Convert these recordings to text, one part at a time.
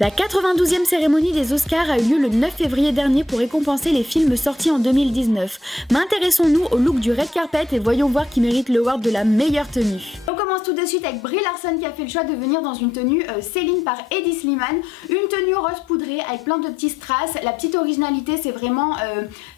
La 92e cérémonie des Oscars a eu lieu le 9 février dernier pour récompenser les films sortis en 2019. Mais intéressons-nous au look du red carpet et voyons voir qui mérite l'award de la meilleure tenue. On commence tout de suite avec Brie Larson qui a fait le choix de venir dans une tenue Céline par Hedi Slimane. Une tenue rose poudrée avec plein de petits strass. La petite originalité c'est vraiment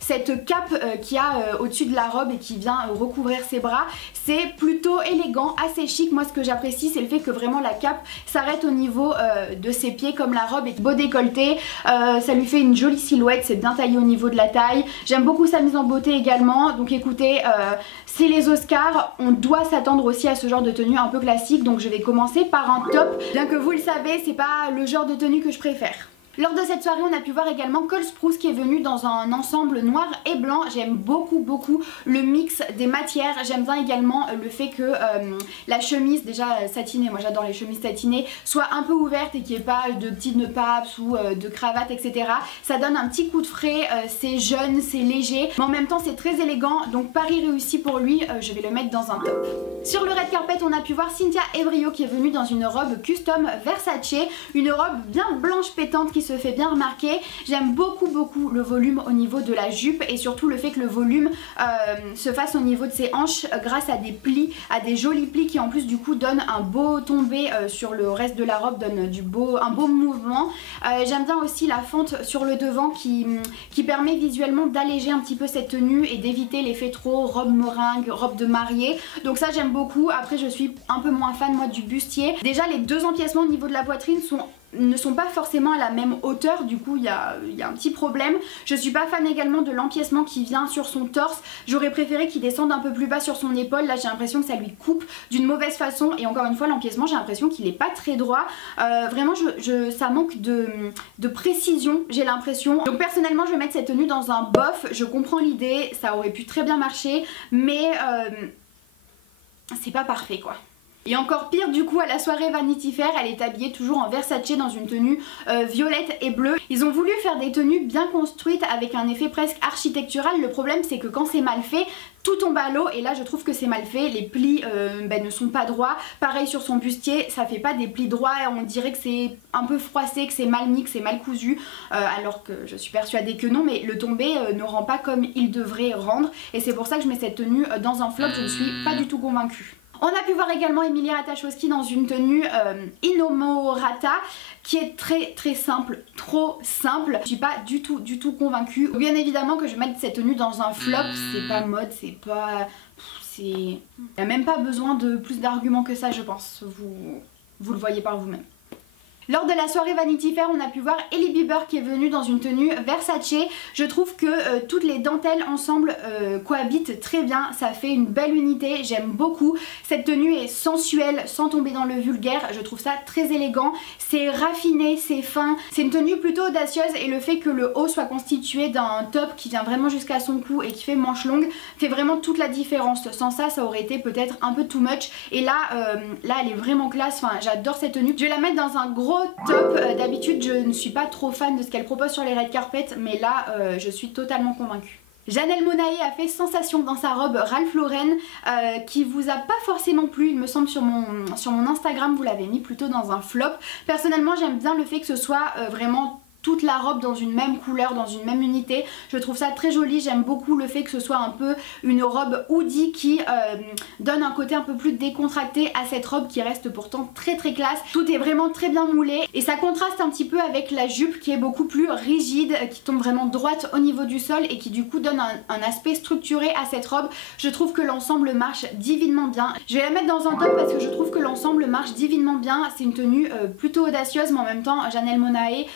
cette cape qu'il y a au-dessus de la robe et qui vient recouvrir ses bras. C'est plutôt élégant, assez chic. Moi ce que j'apprécie c'est le fait que vraiment la cape s'arrête au niveau de ses pieds comme la robe est beau décolleté, ça lui fait une jolie silhouette, c'est bien taillé au niveau de la taille. J'aime beaucoup sa mise en beauté également, donc écoutez, c'est les Oscars, on doit s'attendre aussi à ce genre de tenue un peu classique, donc je vais commencer par un top. Bien que vous le savez, c'est pas le genre de tenue que je préfère. Lors de cette soirée on a pu voir également Cole Sprouse qui est venu dans un ensemble noir et blanc. J'aime beaucoup le mix des matières. J'aime bien également le fait que la chemise déjà satinée, moi j'adore les chemises satinées, soit un peu ouverte et qu'il n'y ait pas de petites nœuds paps ou de cravates etc. Ça donne un petit coup de frais, c'est jeune, c'est léger, mais en même temps c'est très élégant, donc pari réussi pour lui, je vais le mettre dans un top. Sur le red carpet on a pu voir Cynthia Erivo qui est venue dans une robe custom Versace, une robe bien blanche pétante qui se fait bien remarquer. J'aime beaucoup le volume au niveau de la jupe et surtout le fait que le volume se fasse au niveau de ses hanches grâce à des plis, à des jolis plis qui en plus du coup donnent un beau tombé sur le reste de la robe, donne un beau mouvement. J'aime bien aussi la fente sur le devant qui permet visuellement d'alléger un petit peu cette tenue et d'éviter l'effet trop robe meringue, robe de mariée. Donc ça j'aime beaucoup. Après je suis un peu moins fan moi du bustier. Déjà les deux empiècements au niveau de la poitrine ne sont pas forcément à la même hauteur, du coup il y a un petit problème. Je suis pas fan également de l'empiècement qui vient sur son torse. J'aurais préféré qu'il descende un peu plus bas sur son épaule. Là j'ai l'impression que ça lui coupe d'une mauvaise façon et encore une fois l'empiècement j'ai l'impression qu'il est pas très droit. Vraiment ça manque de précision, j'ai l'impression. Donc personnellement je vais mettre cette tenue dans un bof. Je comprends l'idée, ça aurait pu très bien marcher mais c'est pas parfait quoi. Et encore pire du coup à la soirée Vanity Fair, elle est habillée toujours en Versace dans une tenue violette et bleue. Ils ont voulu faire des tenues bien construites avec un effet presque architectural. Le problème c'est que quand c'est mal fait, tout tombe à l'eau et là je trouve que c'est mal fait. Les plis ne sont pas droits. Pareil sur son bustier, ça fait pas des plis droits et on dirait que c'est un peu froissé, que c'est mal mis, que c'est mal cousu. Alors que je suis persuadée que non, mais le tombé ne rend pas comme il devrait rendre. Et c'est pour ça que je mets cette tenue dans un flop, je ne suis pas du tout convaincue. On a pu voir également Emilia Ratajkowski dans une tenue Inamorata qui est très simple, trop simple. Je suis pas du tout convaincue. Bien évidemment que je vais mettre cette tenue dans un flop, c'est pas mode, c'est pas... il n'y a même pas besoin de plus d'arguments que ça je pense, vous le voyez par vous-même. Lors de la soirée Vanity Fair, on a pu voir Hailey Bieber qui est venue dans une tenue Versace. Je trouve que toutes les dentelles ensemble cohabitent très bien, ça fait une belle unité, j'aime beaucoup. Cette tenue est sensuelle sans tomber dans le vulgaire, je trouve ça très élégant, c'est raffiné, c'est fin. C'est une tenue plutôt audacieuse et le fait que le haut soit constitué d'un top qui vient vraiment jusqu'à son cou et qui fait manche longue fait vraiment toute la différence. Sans ça, ça aurait été peut-être un peu too much et là elle est vraiment classe, enfin j'adore cette tenue. Je vais la mettre dans un gros top. D'habitude je ne suis pas trop fan de ce qu'elle propose sur les red carpets mais là je suis totalement convaincue. Janelle Monáe a fait sensation dans sa robe Ralph Lauren qui vous a pas forcément plu, il me semble sur mon Instagram vous l'avez mis plutôt dans un flop. Personnellement j'aime bien le fait que ce soit vraiment toute la robe dans une même couleur, dans une même unité. Je trouve ça très joli, j'aime beaucoup le fait que ce soit un peu une robe hoodie qui donne un côté un peu plus décontracté à cette robe qui reste pourtant très classe. Tout est vraiment très bien moulé et ça contraste un petit peu avec la jupe qui est beaucoup plus rigide, qui tombe vraiment droite au niveau du sol et qui du coup donne un aspect structuré à cette robe. Je trouve que l'ensemble marche divinement bien. Je vais la mettre dans un top parce que je trouve que l'ensemble marche divinement bien. C'est une tenue plutôt audacieuse mais en même temps Janelle Monáe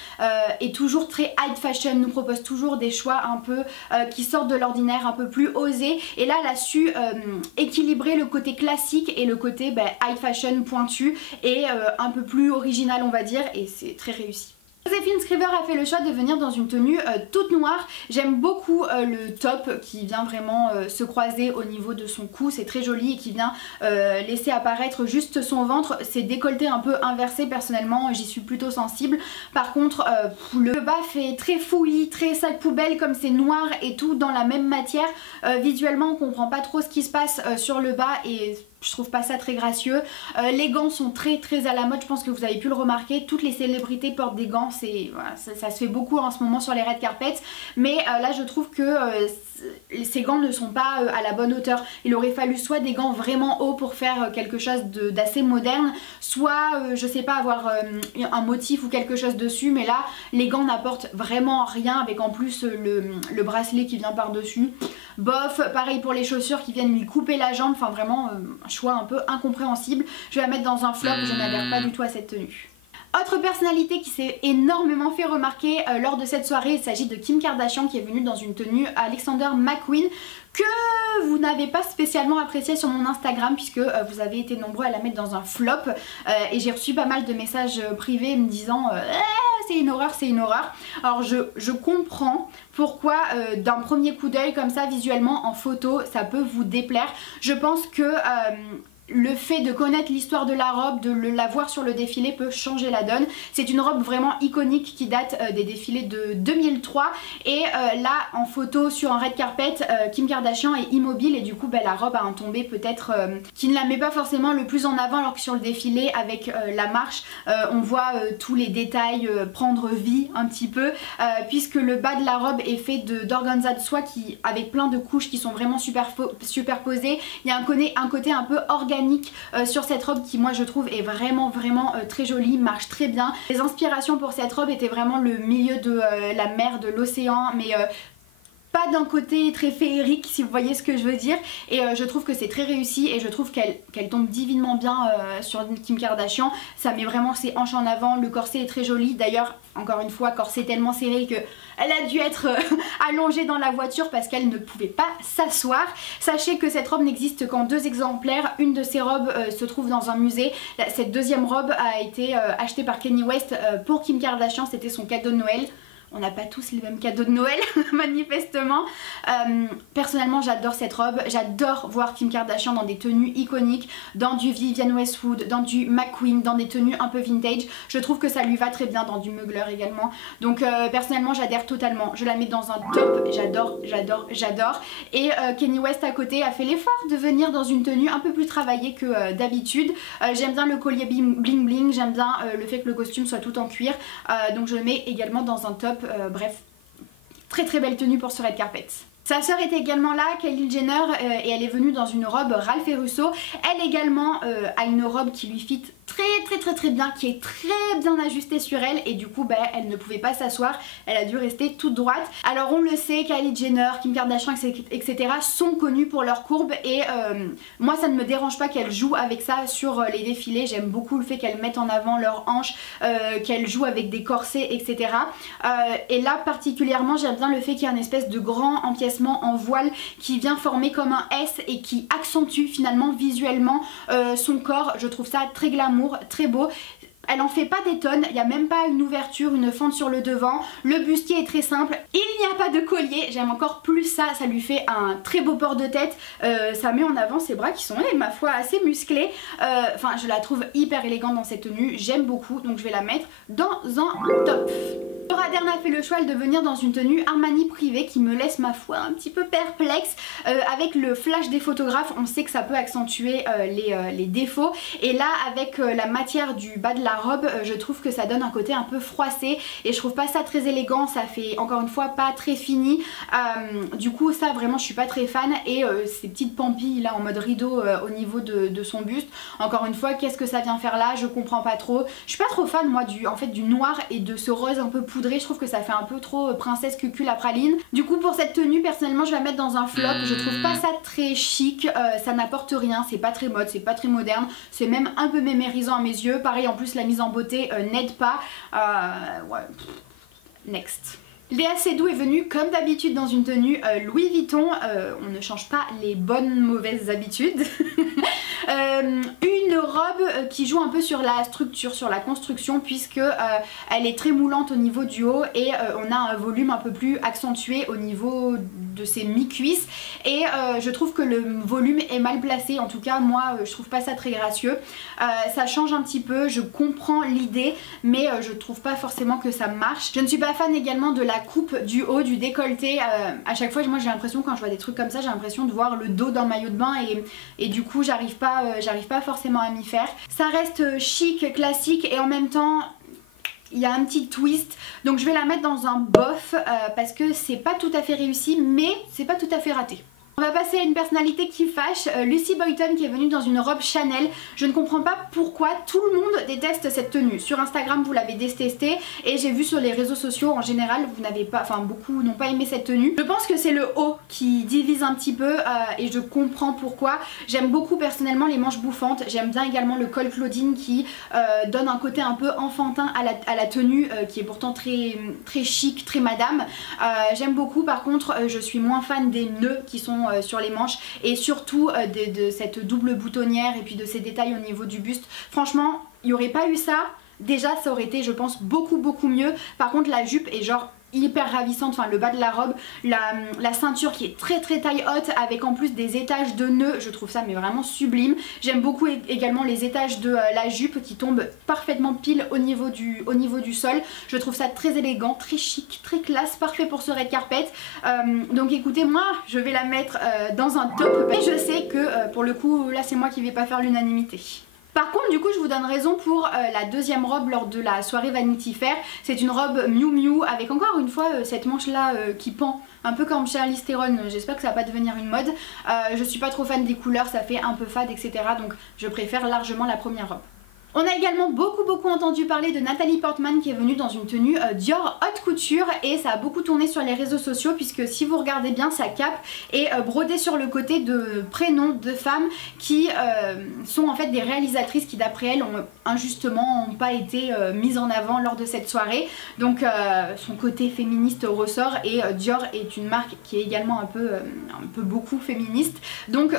est toujours très high fashion, nous propose toujours des choix un peu qui sortent de l'ordinaire, un peu plus osés et là elle a su équilibrer le côté classique et le côté high fashion pointu et un peu plus original on va dire et c'est très réussi. Joséphine Scriver a fait le choix de venir dans une tenue toute noire. J'aime beaucoup le top qui vient vraiment se croiser au niveau de son cou, c'est très joli et qui vient laisser apparaître juste son ventre. C'est décolleté un peu inversé, personnellement j'y suis plutôt sensible. Par contre le bas fait très fouillis, très sac poubelle comme c'est noir et tout dans la même matière. Visuellement on comprend pas trop ce qui se passe sur le bas et je trouve pas ça très gracieux. Les gants sont très à la mode, je pense que vous avez pu le remarquer, toutes les célébrités portent des gants, voilà, ça se fait beaucoup en ce moment sur les red carpets, mais là je trouve que ces gants ne sont pas à la bonne hauteur. Il aurait fallu soit des gants vraiment hauts pour faire quelque chose d'assez moderne, soit je sais pas, avoir un motif ou quelque chose dessus, mais là les gants n'apportent vraiment rien, avec en plus le bracelet qui vient par dessus. Bof, pareil pour les chaussures qui viennent lui couper la jambe, enfin vraiment un choix un peu incompréhensible. Je vais la mettre dans un flop, je n'adhère pas du tout à cette tenue. Autre personnalité qui s'est énormément fait remarquer lors de cette soirée, il s'agit de Kim Kardashian qui est venue dans une tenue Alexander McQueen que vous n'avez pas spécialement apprécié sur mon Instagram, puisque vous avez été nombreux à la mettre dans un flop et j'ai reçu pas mal de messages privés me disant c'est une horreur, c'est une horreur. Alors je comprends pourquoi d'un premier coup d'œil comme ça visuellement en photo ça peut vous déplaire. Je pense que le fait de connaître l'histoire de la robe, de la voir sur le défilé peut changer la donne. C'est une robe vraiment iconique qui date des défilés de 2003 et là en photo sur un red carpet, Kim Kardashian est immobile et du coup la robe a un tombé peut-être qui ne la met pas forcément le plus en avant, alors que sur le défilé avec la marche on voit tous les détails prendre vie un petit peu puisque le bas de la robe est fait d'organza de soie avec plein de couches qui sont vraiment superposées. Il y a un côté un peu organique sur cette robe qui moi je trouve est vraiment très jolie, marche très bien. Les inspirations pour cette robe étaient vraiment le milieu de la mer, de l'océan, mais pas d'un côté très féerique si vous voyez ce que je veux dire, et je trouve que c'est très réussi et je trouve qu'elle tombe divinement bien sur Kim Kardashian. Ça met vraiment ses hanches en avant, le corset est très joli, d'ailleurs encore une fois corset tellement serré que elle a dû être allongée dans la voiture parce qu'elle ne pouvait pas s'asseoir. Sachez que cette robe n'existe qu'en 2 exemplaires, une de ces robes se trouve dans un musée. Cette deuxième robe a été achetée par Kanye West pour Kim Kardashian, c'était son cadeau de Noël. On n'a pas tous les mêmes cadeaux de Noël manifestement. Personnellement j'adore cette robe, j'adore voir Kim Kardashian dans des tenues iconiques, dans du Vivienne Westwood, dans du McQueen, dans des tenues un peu vintage. Je trouve que ça lui va très bien, dans du Mugler également. Donc personnellement j'adhère totalement, je la mets dans un top, j'adore. Et Kanye West à côté a fait l'effort de venir dans une tenue un peu plus travaillée que d'habitude. J'aime bien le collier bling bling, j'aime bien le fait que le costume soit tout en cuir, donc je le mets également dans un top. Bref, très belle tenue pour ce red carpet. Sa sœur était également là, Kylie Jenner, et elle est venue dans une robe Ralph & Russo. Elle également a une robe qui lui fit très bien, qui est très bien ajustée sur elle, et du coup elle ne pouvait pas s'asseoir, elle a dû rester toute droite. Alors on le sait, Kylie Jenner, Kim Kardashian, etc. sont connus pour leurs courbes, et moi ça ne me dérange pas qu'elles jouent avec ça sur les défilés. J'aime beaucoup le fait qu'elles mettent en avant leurs hanches, qu'elles jouent avec des corsets, etc. Et là particulièrement j'aime bien le fait qu'il y a une espèce de grand empiècement en voile qui vient former comme un S et qui accentue finalement visuellement son corps. Je trouve ça très glamour, très beau. Elle en fait pas des tonnes, il n'y a même pas une ouverture, une fente sur le devant. Le bustier est très simple, il n'y a pas de collier, j'aime encore plus ça, ça lui fait un très beau port de tête. Ça met en avant ses bras qui sont, ma foi, assez musclés. Enfin, je la trouve hyper élégante dans cette tenue, j'aime beaucoup, donc je vais la mettre dans un top. Laura Dern a fait le choix de venir dans une tenue Armani privée qui me laisse, ma foi, un petit peu perplexe. Avec le flash des photographes, on sait que ça peut accentuer les défauts, et là avec la matière du bas de la robe, je trouve que ça donne un côté un peu froissé et je trouve pas ça très élégant, ça fait encore une fois pas très fini. Du coup ça vraiment je suis pas très fan, et ces petites pampilles là en mode rideau au niveau de son buste, encore une fois qu'est-ce que ça vient faire là, je comprends pas trop. Je suis pas trop fan moi du noir et de ce rose un peu poudré, je trouve que ça fait un peu trop princesse cucul à praline. Du coup pour cette tenue personnellement je vais la mettre dans un flop, je trouve pas ça très chic, ça n'apporte rien, c'est pas très mode, c'est pas très moderne, c'est même un peu mémérisant à mes yeux. Pareil en plus la mise en beauté n'aide pas, ouais, next. Léa Seydoux est venue comme d'habitude dans une tenue Louis Vuitton, on ne change pas les bonnes mauvaises habitudes. Une robe qui joue un peu sur la structure, sur la construction, puisque elle est très moulante au niveau du haut et on a un volume un peu plus accentué au niveau de ses mi-cuisses et je trouve que le volume est mal placé. En tout cas moi je trouve pas ça très gracieux. Ça change un petit peu, je comprends l'idée mais je trouve pas forcément que ça marche. Je ne suis pas fan également de la coupe du haut, du décolleté. À chaque fois moi j'ai l'impression, quand je vois des trucs comme ça, j'ai l'impression de voir le dos d'un maillot de bain et du coup j'arrive pas forcément à m'y faire. Ça reste chic, classique et en même temps il y a un petit twist, donc je vais la mettre dans un bof parce que c'est pas tout à fait réussi mais c'est pas tout à fait raté. On va passer à une personnalité qui fâche, Lucy Boyton qui est venue dans une robe Chanel. Je ne comprends pas pourquoi tout le monde déteste cette tenue. Sur Instagram vous l'avez détestée et j'ai vu sur les réseaux sociaux en général vous n'avez pas, enfin beaucoup n'ont pas aimé cette tenue. Je pense que c'est le haut qui divise un petit peu et je comprends pourquoi. J'aime beaucoup personnellement les manches bouffantes, j'aime bien également le col Claudine qui donne un côté un peu enfantin à la tenue qui est pourtant très chic, très madame. J'aime beaucoup, par contre je suis moins fan des nœuds qui sont sur les manches et surtout de cette double boutonnière et puis de ces détails au niveau du buste. Franchement il n'y aurait pas eu ça, déjà ça aurait été je pense beaucoup mieux. Par contre la jupe est genre hyper ravissante, enfin le bas de la robe, la ceinture qui est très taille haute avec en plus des étages de nœuds, je trouve ça mais vraiment sublime. J'aime beaucoup également les étages de la jupe qui tombent parfaitement pile au niveau du sol. Je trouve ça très élégant, très chic, très classe, parfait pour ce red carpet. Donc écoutez, moi je vais la mettre dans un top et je sais que pour le coup là c'est moi qui vais pas faire l'unanimité. Par contre du coup je vous donne raison pour la deuxième robe lors de la soirée Vanity Fair. C'est une robe Miu Miu avec encore une fois cette manche là qui pend un peu comme Charlize Theron. J'espère que ça va pas devenir une mode. Je suis pas trop fan des couleurs, ça fait un peu fade etc. Donc je préfère largement la première robe. On a également beaucoup entendu parler de Natalie Portman qui est venue dans une tenue Dior haute couture et ça a beaucoup tourné sur les réseaux sociaux puisque si vous regardez bien sa cape est brodée sur le côté de prénoms de femmes qui sont en fait des réalisatrices qui d'après elles ont injustement pas été mises en avant lors de cette soirée. Donc son côté féministe ressort et Dior est une marque qui est également un peu beaucoup féministe. Donc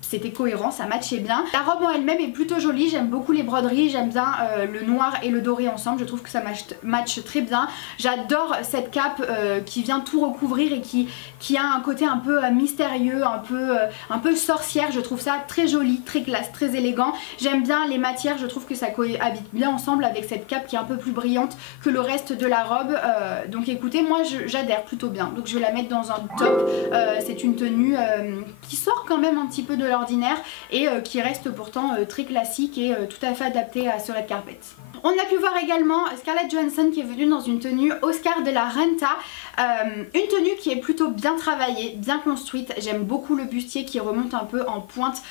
c'était cohérent, ça matchait bien. La robe en elle-même est plutôt jolie, j'aime beaucoup les broderies. J'aime bien le noir et le doré ensemble, je trouve que ça match très bien. J'adore cette cape qui vient tout recouvrir et qui a un côté un peu mystérieux, un peu sorcière. Je trouve ça très joli, très classe, très élégant. J'aime bien les matières, je trouve que ça cohabite bien ensemble avec cette cape qui est un peu plus brillante que le reste de la robe. Donc écoutez, moi j'adhère plutôt bien, donc je vais la mettre dans un top. C'est une tenue qui sort quand même un petit peu de l'ordinaire et qui reste pourtant très classique et tout à fait adapté à ce red carpet. On a pu voir également Scarlett Johansson qui est venue dans une tenue Oscar de la Renta, une tenue qui est plutôt bien travaillée, bien construite. J'aime beaucoup le bustier qui remonte un peu en pointe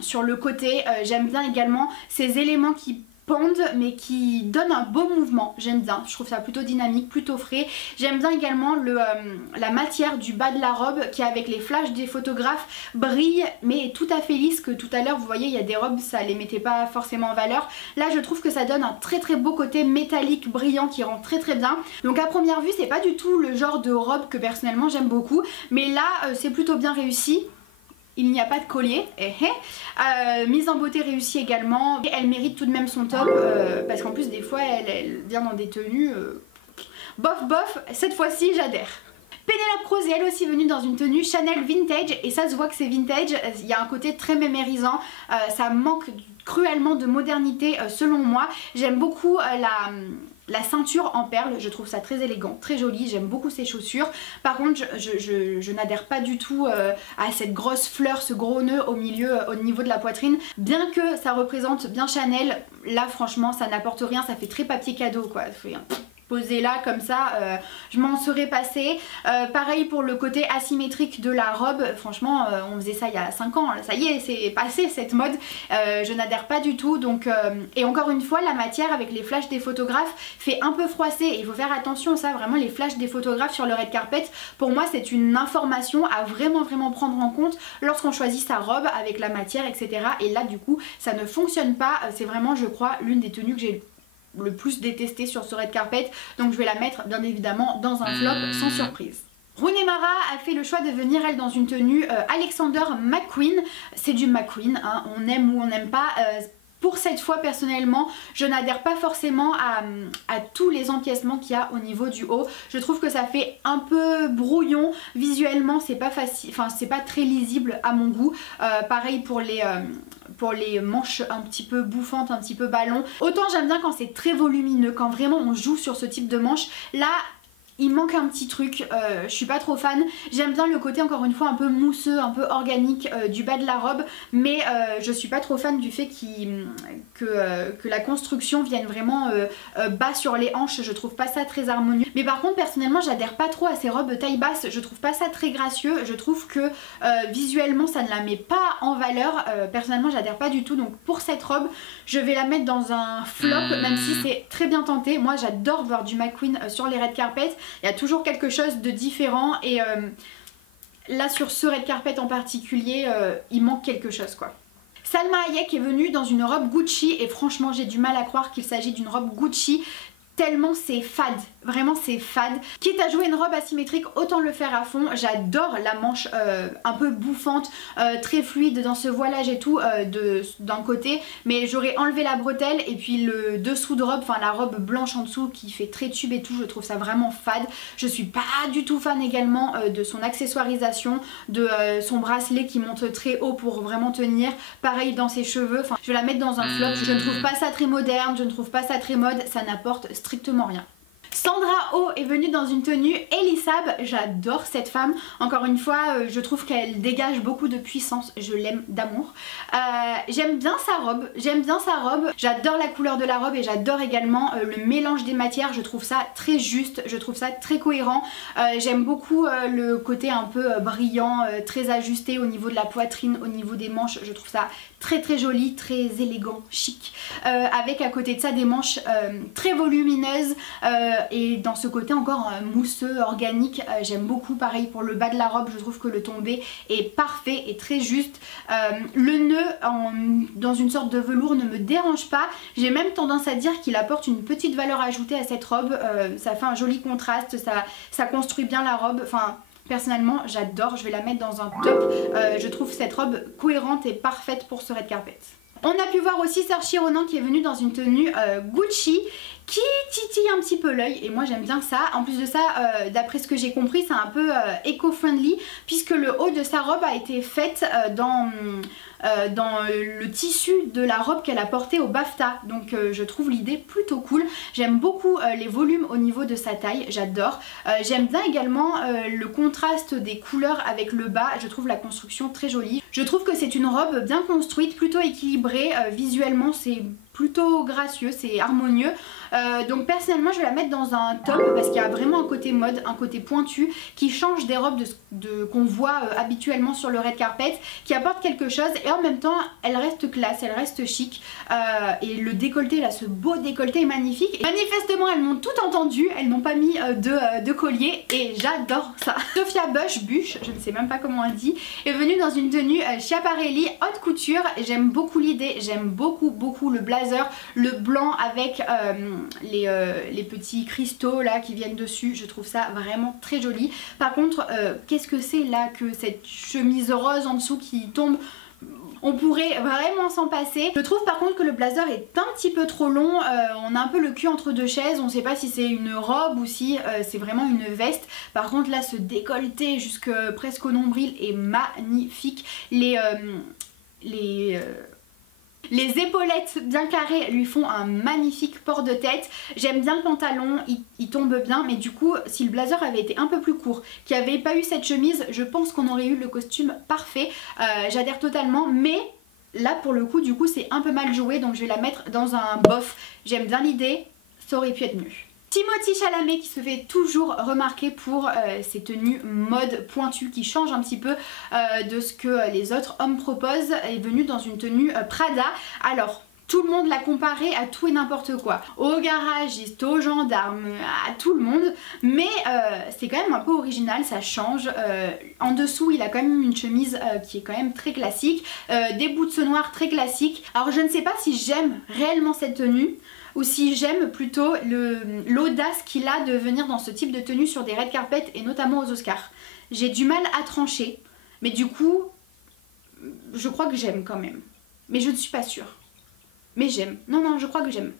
sur le côté. J'aime bien également ces éléments qui pendent mais qui donnent un beau mouvement, j'aime bien, je trouve ça plutôt dynamique, plutôt frais. J'aime bien également la matière du bas de la robe qui avec les flashs des photographes brille mais est tout à fait lisse, que tout à l'heure vous voyez il y a des robes ça les mettait pas forcément en valeur. Là je trouve que ça donne un très beau côté métallique brillant qui rend très bien. Donc à première vue c'est pas du tout le genre de robe que personnellement j'aime beaucoup, mais là c'est plutôt bien réussi. Il n'y a pas de collier, mise en beauté réussie également, et elle mérite tout de même son top parce qu'en plus des fois elle vient dans des tenues bof, cette fois-ci j'adhère. Penelope Cruz est elle aussi venue dans une tenue Chanel vintage et ça se voit que c'est vintage, il y a un côté très mémérisant, ça manque cruellement de modernité selon moi. J'aime beaucoup la ceinture en perles, je trouve ça très élégant, très joli, j'aime beaucoup ses chaussures. Par contre je n'adhère pas du tout à cette grosse fleur, ce gros nœud au milieu, au niveau de la poitrine. Bien que ça représente bien Chanel, là franchement ça n'apporte rien, ça fait très papier cadeau quoi. Posé là comme ça, je m'en serais passée. Pareil pour le côté asymétrique de la robe, franchement on faisait ça il y a 5 ans, ça y est c'est passé cette mode, je n'adhère pas du tout. Donc et encore une fois la matière avec les flashs des photographes fait un peu froisser et il faut faire attention à ça, vraiment les flashs des photographes sur le red carpet pour moi c'est une information à vraiment prendre en compte lorsqu'on choisit sa robe avec la matière etc. Et là du coup ça ne fonctionne pas, c'est vraiment je crois l'une des tenues que j'ai le plus détesté sur ce red carpet, donc je vais la mettre bien évidemment dans un flop sans surprise. Rooney Mara a fait le choix de venir elle dans une tenue Alexander McQueen, c'est du McQueen, hein, on aime ou on n'aime pas. pour cette fois personnellement je n'adhère pas forcément à tous les empiècements qu'il y a au niveau du haut. Je trouve que ça fait un peu brouillon visuellement, c'est pas facile, enfin c'est pas très lisible à mon goût. Pareil pour les manches un petit peu bouffantes, un petit peu ballon. Autant j'aime bien quand c'est très volumineux, quand vraiment on joue sur ce type de manche. Là il manque un petit truc, je suis pas trop fan. J'aime bien le côté encore une fois un peu mousseux, un peu organique du bas de la robe, mais je suis pas trop fan du fait que la construction vienne vraiment bas sur les hanches. Je trouve pas ça très harmonieux. Mais par contre personnellement j'adhère pas trop à ces robes taille basse, je trouve pas ça très gracieux. Je trouve que visuellement ça ne la met pas en valeur. Personnellement j'adhère pas du tout, donc pour cette robe je vais la mettre dans un flop, même si c'est très bien tenté. Moi j'adore voir du McQueen sur les red carpets. Il y a toujours quelque chose de différent et là sur ce red carpet en particulier il manque quelque chose quoi. Salma Hayek est venue dans une robe Gucci et franchement j'ai du mal à croire qu'il s'agit d'une robe Gucci tellement c'est fade, vraiment c'est fade. Quitte à jouer une robe asymétrique, autant le faire à fond. J'adore la manche un peu bouffante, très fluide dans ce voilage et tout d'un côté, mais j'aurais enlevé la bretelle et puis le dessous de robe, enfin la robe blanche en dessous qui fait très tube et tout, je trouve ça vraiment fade. Je suis pas du tout fan également de son accessoirisation, de son bracelet qui monte très haut pour vraiment tenir, pareil dans ses cheveux. Enfin je vais la mettre dans un flop, je ne trouve pas ça très moderne, je ne trouve pas ça très mode, ça n'apporte strictement rien. Sandra Oh est venue dans une tenue Elisab, j'adore cette femme, encore une fois je trouve qu'elle dégage beaucoup de puissance, je l'aime d'amour. J'aime bien sa robe, j'adore la couleur de la robe et j'adore également le mélange des matières, je trouve ça très juste, je trouve ça très cohérent. J'aime beaucoup le côté un peu brillant, très ajusté au niveau de la poitrine, au niveau des manches, je trouve ça très très joli, très élégant, chic, avec à côté de ça des manches très volumineuses et dans ce côté encore mousseux, organique, j'aime beaucoup. Pareil pour le bas de la robe, je trouve que le tombé est parfait et très juste. Le nœud dans une sorte de velours ne me dérange pas, j'ai même tendance à dire qu'il apporte une petite valeur ajoutée à cette robe, ça fait un joli contraste, ça construit bien la robe, enfin personnellement j'adore, je vais la mettre dans un top. Je trouve cette robe cohérente et parfaite pour ce red carpet. On a pu voir aussi Saoirse Ronan qui est venue dans une tenue Gucci qui titille un petit peu l'œil et moi j'aime bien ça. En plus de ça, d'après ce que j'ai compris, c'est un peu éco-friendly puisque le haut de sa robe a été fait dans le tissu de la robe qu'elle a portée au BAFTA, donc je trouve l'idée plutôt cool. J'aime beaucoup les volumes au niveau de sa taille, j'adore. J'aime bien également le contraste des couleurs avec le bas, je trouve la construction très jolie. Je trouve que c'est une robe bien construite, plutôt équilibrée, visuellement c'est plutôt gracieux, c'est harmonieux. Donc personnellement je vais la mettre dans un top parce qu'il y a vraiment un côté mode, un côté pointu qui change des robes qu'on voit habituellement sur le red carpet, qui apporte quelque chose et en même temps elle reste classe, elle reste chic et le décolleté là, ce beau décolleté est magnifique. Et manifestement elles m'ont tout entendu, elles n'ont pas mis de collier et j'adore ça. Sophia Bush, je ne sais même pas comment elle dit, est venue dans une tenue Schiaparelli haute couture. J'aime beaucoup l'idée, j'aime beaucoup le blazer, le blanc avec les petits cristaux là qui viennent dessus, je trouve ça vraiment très joli. Par contre qu'est-ce que c'est là que cette chemise rose en dessous qui tombe? On pourrait vraiment s'en passer. Je trouve par contre que le blazer est un petit peu trop long, on a un peu le cul entre deux chaises, on ne sait pas si c'est une robe ou si c'est vraiment une veste. Par contre là ce décolleté jusque presque au nombril est magnifique. Les épaulettes bien carrées lui font un magnifique port de tête. J'aime bien le pantalon, il tombe bien, mais du coup si le blazer avait été un peu plus court, qu'il n'y avait pas eu cette chemise, je pense qu'on aurait eu le costume parfait. J'adhère totalement, mais là pour le coup du coup c'est un peu mal joué, donc je vais la mettre dans un bof. J'aime bien l'idée, ça aurait pu être mieux. Timothée Chalamet qui se fait toujours remarquer pour ses tenues mode pointues qui changent un petit peu de ce que les autres hommes proposent, est venu dans une tenue Prada. Alors tout le monde l'a comparé à tout et n'importe quoi, au garagiste, aux gendarmes, à tout le monde, mais c'est quand même un peu original, ça change. En dessous il a quand même une chemise qui est quand même très classique, des boots noirs très classiques. Alors je ne sais pas si j'aime réellement cette tenue ou si j'aime plutôt l'audace qu'il a de venir dans ce type de tenue sur des red carpets et notamment aux Oscars. J'ai du mal à trancher, mais du coup je crois que j'aime quand même, mais je ne suis pas sûre. Mais j'aime. Non, non, je crois que j'aime.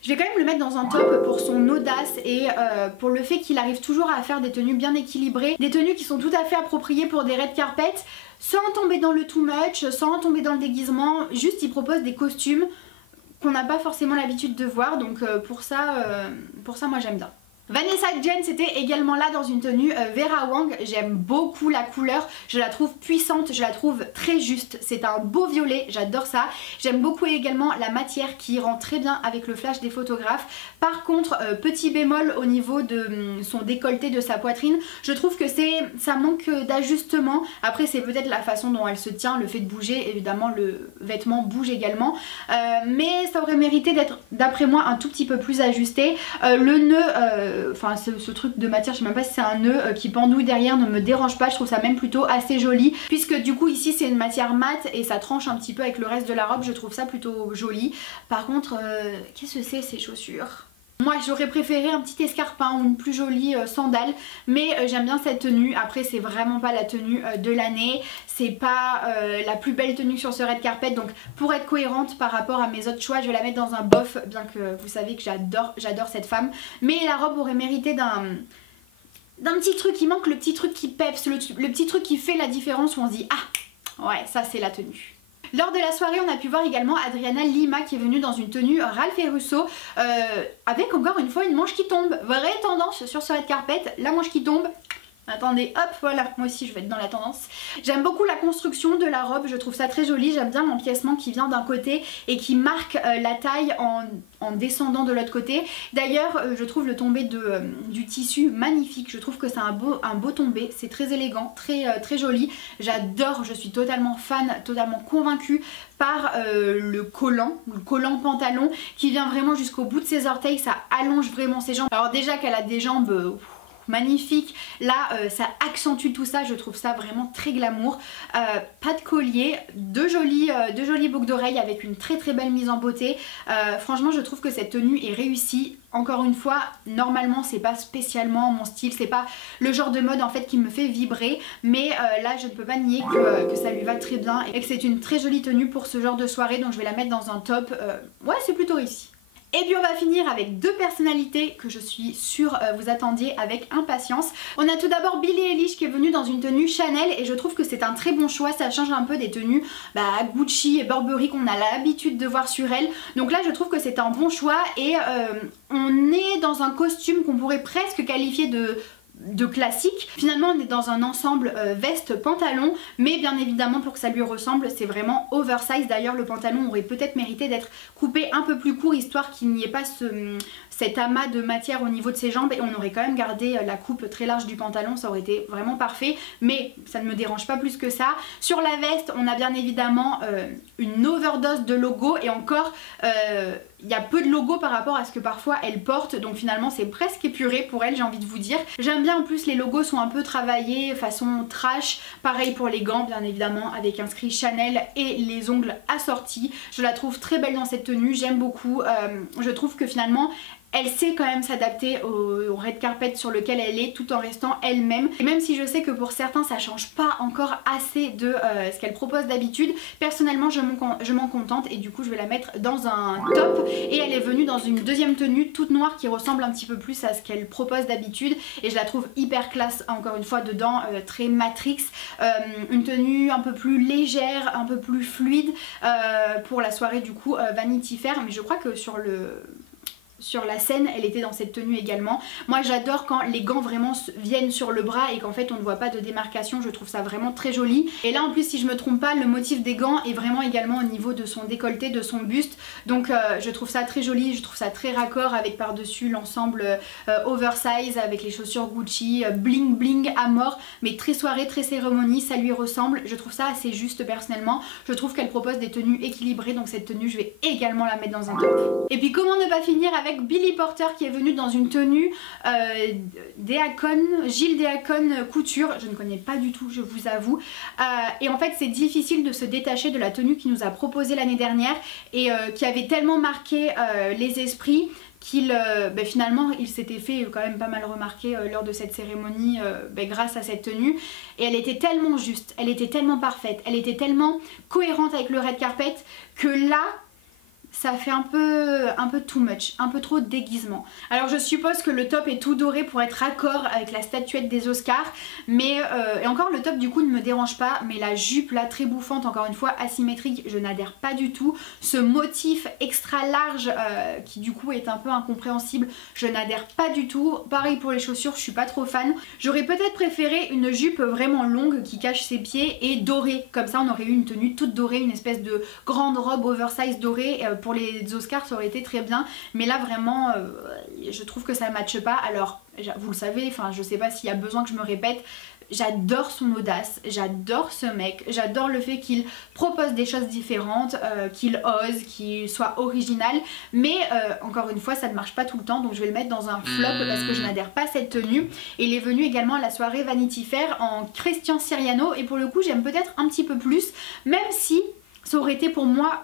Je vais quand même le mettre dans un top pour son audace et pour le fait qu'il arrive toujours à faire des tenues bien équilibrées, des tenues qui sont tout à fait appropriées pour des red carpets, sans tomber dans le too much, sans tomber dans le déguisement, juste il propose des costumes qu'on n'a pas forcément l'habitude de voir, donc pour ça moi j'aime bien. Vanessa Hudgens était également là dans une tenue Vera Wang. J'aime beaucoup la couleur, je la trouve puissante, je la trouve très juste, c'est un beau violet, j'adore ça. J'aime beaucoup également la matière qui rend très bien avec le flash des photographes. Par contre, petit bémol au niveau de son décolleté, de sa poitrine, je trouve que ça manque d'ajustement. Après c'est peut-être la façon dont elle se tient, le fait de bouger, évidemment le vêtement bouge également, mais ça aurait mérité d'être d'après moi un tout petit peu plus ajusté. Le nœud enfin ce truc de matière, je sais même pas si c'est un nœud qui pendouille derrière, ne me dérange pas, je trouve ça même plutôt assez joli, puisque du coup ici c'est une matière mate et ça tranche un petit peu avec le reste de la robe, je trouve ça plutôt joli. Par contre, qu'est-ce que c'est ces chaussures? Moi j'aurais préféré un petit escarpin ou une plus jolie sandale, mais j'aime bien cette tenue. Après c'est vraiment pas la tenue de l'année, c'est pas la plus belle tenue sur ce red carpet, donc pour être cohérente par rapport à mes autres choix je vais la mettre dans un bof, bien que vous savez que j'adore cette femme, mais la robe aurait mérité d'un petit truc, il manque le petit truc qui peps, le petit truc qui fait la différence où on se dit ah ouais ça c'est la tenue. Lors de la soirée on a pu voir également Adriana Lima qui est venue dans une tenue Ralph et Russo avec encore une fois une manche qui tombe. Vraie tendance sur ce red carpet, la manche qui tombe. Attendez, hop, voilà, moi aussi je vais être dans la tendance. J'aime beaucoup la construction de la robe, je trouve ça très joli, j'aime bien l'empiècement qui vient d'un côté et qui marque la taille en descendant de l'autre côté. D'ailleurs, je trouve le tombé du tissu magnifique, je trouve que c'est un beau tombé, c'est très élégant, très joli. J'adore, je suis totalement fan, totalement convaincue par le collant pantalon qui vient vraiment jusqu'au bout de ses orteils, ça allonge vraiment ses jambes. Alors déjà qu'elle a des jambes magnifique, là ça accentue tout ça, je trouve ça vraiment très glamour. Pas de collier, deux jolies boucles d'oreilles avec une très belle mise en beauté. Franchement je trouve que cette tenue est réussie. Encore une fois, normalement c'est pas spécialement mon style, c'est pas le genre de mode en fait qui me fait vibrer, mais là je ne peux pas nier que ça lui va très bien et que c'est une très jolie tenue pour ce genre de soirée, donc je vais la mettre dans un top. Ouais, c'est plutôt réussi. Et puis on va finir avec deux personnalités que je suis sûre vous attendiez avec impatience. On a tout d'abord Billie Eilish qui est venue dans une tenue Chanel et je trouve que c'est un très bon choix, ça change un peu des tenues Gucci et Burberry qu'on a l'habitude de voir sur elle. Donc là je trouve que c'est un bon choix et on est dans un costume qu'on pourrait presque qualifier de classique. Finalement on est dans un ensemble veste pantalon, mais bien évidemment pour que ça lui ressemble c'est vraiment oversize. D'ailleurs le pantalon aurait peut-être mérité d'être coupé un peu plus court histoire qu'il n'y ait pas cet amas de matière au niveau de ses jambes et on aurait quand même gardé la coupe très large du pantalon, ça aurait été vraiment parfait, mais ça ne me dérange pas plus que ça. Sur la veste on a bien évidemment une overdose de logos et encore il y a peu de logos par rapport à ce que parfois elle porte, donc finalement c'est presque épuré pour elle, j'ai envie de vous dire. J'aime bien en plus, les logos sont un peu travaillés façon trash, pareil pour les gants bien évidemment avec inscrit Chanel et les ongles assortis. Je la trouve très belle dans cette tenue, j'aime beaucoup, je trouve que finalement elle sait quand même s'adapter au red carpet sur lequel elle est tout en restant elle-même. Et même si je sais que pour certains ça change pas encore assez de ce qu'elle propose d'habitude, personnellement je m'en contente et du coup je vais la mettre dans un top. Et elle est venue dans une deuxième tenue toute noire qui ressemble un petit peu plus à ce qu'elle propose d'habitude et je la trouve hyper classe encore une fois dedans, très Matrix. Une tenue un peu plus légère, un peu plus fluide pour la soirée du coup Vanity Fair, mais je crois que sur la scène elle était dans cette tenue également. Moi j'adore quand les gants vraiment viennent sur le bras et qu'en fait on ne voit pas de démarcation, je trouve ça vraiment très joli. Et là en plus si je me trompe pas le motif des gants est vraiment également au niveau de son décolleté, de son buste, donc je trouve ça très joli, je trouve ça très raccord avec par dessus l'ensemble oversize avec les chaussures Gucci, bling bling à mort, mais très soirée, très cérémonie, ça lui ressemble, je trouve ça assez juste personnellement. Je trouve qu'elle propose des tenues équilibrées, donc cette tenue je vais également la mettre dans un top. Et puis comment ne pas finir avec Billy Porter qui est venue dans une tenue Gilles Déacon couture, je ne connais pas du tout je vous avoue, et en fait c'est difficile de se détacher de la tenue qu'il nous a proposée l'année dernière et qui avait tellement marqué les esprits qu'il finalement il s'était fait quand même pas mal remarquer lors de cette cérémonie grâce à cette tenue, et elle était tellement juste, elle était tellement parfaite, elle était tellement cohérente avec le red carpet que là ça fait un peu too much, un peu trop déguisement. Alors je suppose que le top est tout doré pour être raccord avec la statuette des Oscars, mais et encore le top du coup ne me dérange pas, mais la jupe là très bouffante, encore une fois asymétrique, je n'adhère pas du tout. Ce motif extra large qui du coup est un peu incompréhensible, je n'adhère pas du tout. Pareil pour les chaussures, je suis pas trop fan. J'aurais peut-être préféré une jupe vraiment longue qui cache ses pieds et dorée, comme ça on aurait eu une tenue toute dorée, une espèce de grande robe oversize dorée. Pour les Oscars ça aurait été très bien, mais là vraiment je trouve que ça matche pas. Alors vous le savez, enfin je sais pas s'il y a besoin que je me répète, j'adore son audace, j'adore ce mec, j'adore le fait qu'il propose des choses différentes, qu'il ose, qu'il soit original, mais encore une fois ça ne marche pas tout le temps, donc je vais le mettre dans un flop parce que je n'adhère pas à cette tenue. Et il est venu également à la soirée Vanity Fair en Christian Siriano et pour le coup j'aime peut-être un petit peu plus, même si ça aurait été pour moi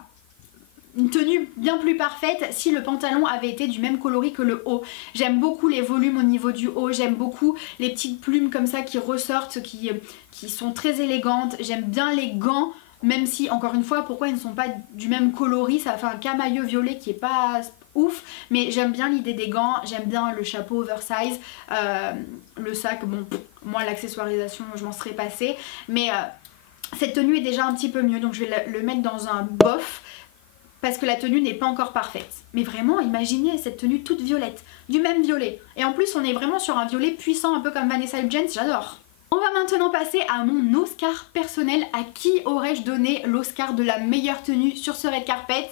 une tenue bien plus parfaite si le pantalon avait été du même coloris que le haut. J'aime beaucoup les volumes au niveau du haut, j'aime beaucoup les petites plumes comme ça qui ressortent, qui sont très élégantes. J'aime bien les gants, même si encore une fois pourquoi ils ne sont pas du même coloris, ça fait un camailleux violet qui est pas ouf, mais j'aime bien l'idée des gants, j'aime bien le chapeau oversize, le sac, bon moi l'accessoirisation je m'en serais passée, mais cette tenue est déjà un petit peu mieux, donc je vais le mettre dans un bof parce que la tenue n'est pas encore parfaite. Mais vraiment, imaginez cette tenue toute violette, du même violet. Et en plus, on est vraiment sur un violet puissant, un peu comme Vanessa Hudgens, j'adore. On va maintenant passer à mon Oscar personnel. À qui aurais-je donné l'Oscar de la meilleure tenue sur ce red carpet ?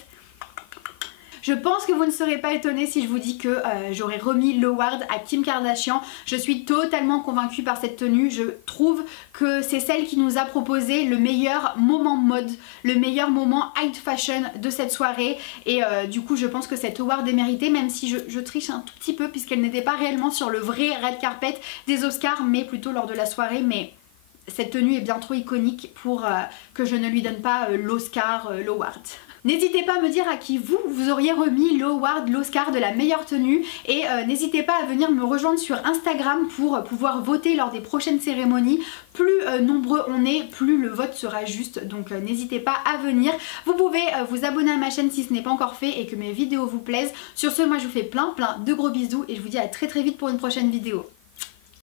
Je pense que vous ne serez pas étonnés si je vous dis que j'aurais remis l'award à Kim Kardashian. Je suis totalement convaincue par cette tenue. Je trouve que c'est celle qui nous a proposé le meilleur moment mode, le meilleur moment high fashion de cette soirée. Et du coup je pense que cette award est méritée, même si je triche un tout petit peu puisqu'elle n'était pas réellement sur le vrai red carpet des Oscars, mais plutôt lors de la soirée. Mais cette tenue est bien trop iconique pour que je ne lui donne pas l'Oscar, l'award. N'hésitez pas à me dire à qui vous auriez remis l'award, l'Oscar de la meilleure tenue, et n'hésitez pas à venir me rejoindre sur Instagram pour pouvoir voter lors des prochaines cérémonies. Plus nombreux on est, plus le vote sera juste, donc n'hésitez pas à venir. Vous pouvez vous abonner à ma chaîne si ce n'est pas encore fait et que mes vidéos vous plaisent. Sur ce, moi je vous fais plein de gros bisous et je vous dis à très vite pour une prochaine vidéo.